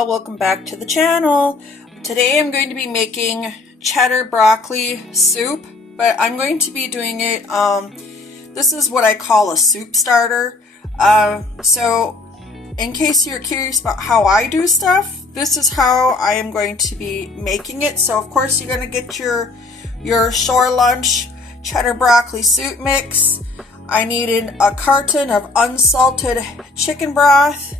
y'all, welcome back to the channel. Today I'm going to be making cheddar broccoli soup, but I'm going to be doing it, this is what I call a soup starter. So in case you're curious about how I do stuff, this is how I am going to be making it. So of course you're going to get your shore lunch cheddar broccoli soup mix. I needed a carton of unsalted chicken broth.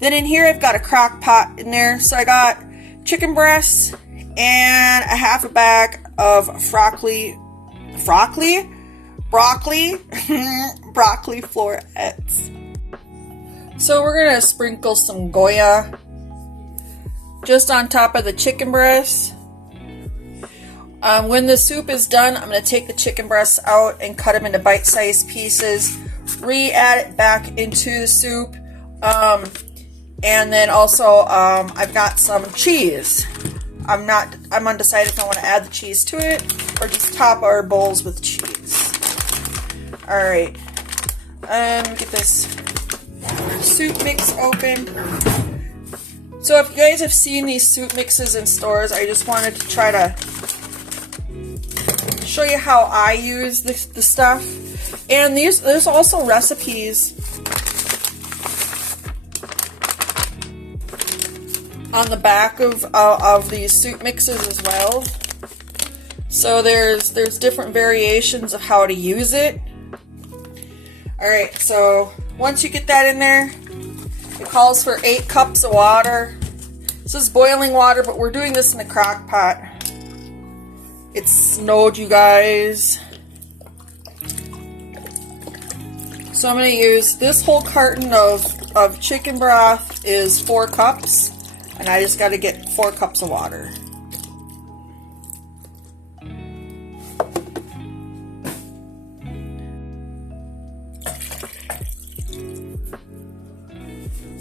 Then in here I've got a crock pot in there. So I got chicken breasts and a half a bag of broccoli florets. So we're gonna sprinkle some Goya just on top of the chicken breasts. When the soup is done, I'm going to take the chicken breasts out and cut them into bite-sized pieces, re-add it back into the soup, and then also I've got some cheese. I'm undecided if I want to add the cheese to it or just top our bowls with cheese. Alright, get this soup mix open. So if you guys have seen these soup mixes in stores, I just wanted to try to show you how I use the stuff. And there's also recipes on the back of these soup mixes as well. So there's different variations of how to use it. Alright, so once you get that in there, it calls for 8 cups of water. This is boiling water, but we're doing this in a crock pot. It snowed, you guys. So I'm going to use this whole carton of chicken broth is 4 cups. And I just got to get 4 cups of water.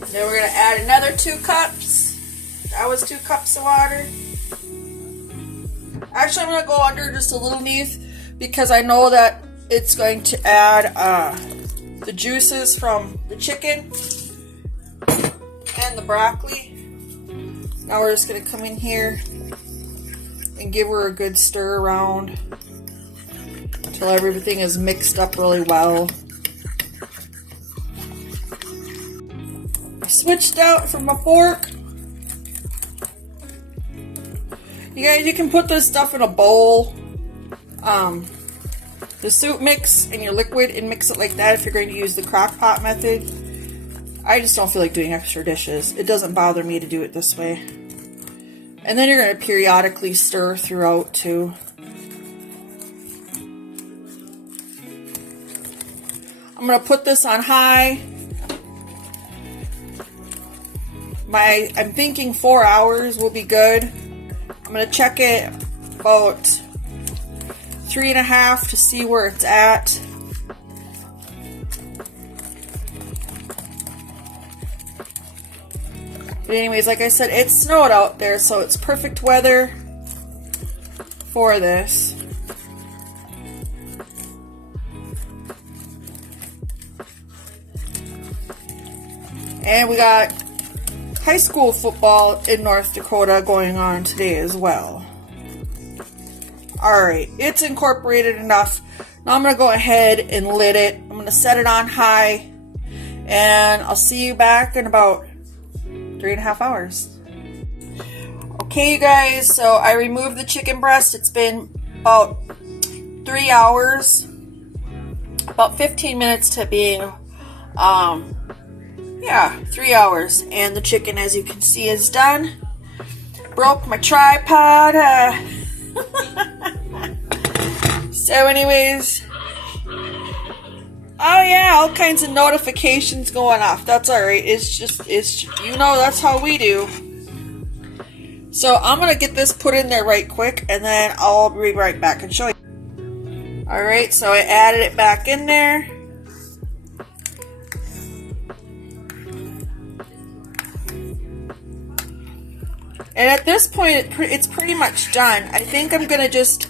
Then we're going to add another 2 cups. That was 2 cups of water. Actually, I'm going to go under just a little underneath because I know that it's going to add the juices from the chicken and the broccoli. Now we're just going to come in here and give her a good stir around until everything is mixed up really well. I switched out from a fork. You guys, you can put this stuff in a bowl, the soup mix and your liquid, and mix it like that if you're going to use the crock pot method. I just don't feel like doing extra dishes. It doesn't bother me to do it this way. And then you're going to periodically stir throughout too. I'm going to put this on high. I'm thinking 4 hours will be good. I'm going to check it about 3.5 to see where it's at. But anyways, like I said, it snowed out there, so it's perfect weather for this. And we got high school football in North Dakota going on today as well. Alright, it's incorporated enough. Now I'm going to go ahead and lid it. I'm going to set it on high. And I'll see you back in about 3.5 hours. Okay, you guys, so I removed the chicken breast. It's been about 3 hours. About 15 minutes to being, 3 hours, and the chicken, as you can see, is done. Broke my tripod. So anyways, oh yeah, all kinds of notifications going off. That's alright. It's you know, that's how we do. So I'm gonna get this put in there right quick, and then I'll be right back and show you. Alright, so I added it back in there. And at this point, it's pretty much done. I think I'm going to just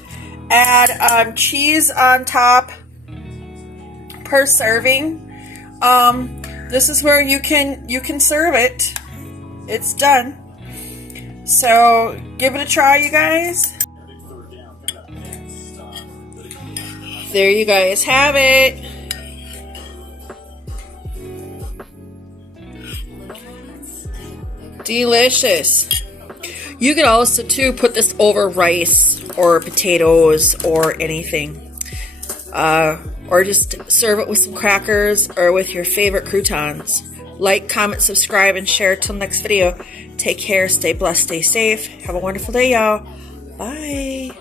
add cheese on top per serving. This is where you can serve it. it's done. So give it a try, you guys. There you guys have it. Delicious. You could also too put this over rice or potatoes or anything. Or just serve it with some crackers or with your favorite croutons. Like, comment, subscribe, and share. Till next video. Take care, stay blessed, stay safe. Have a wonderful day, y'all. Bye.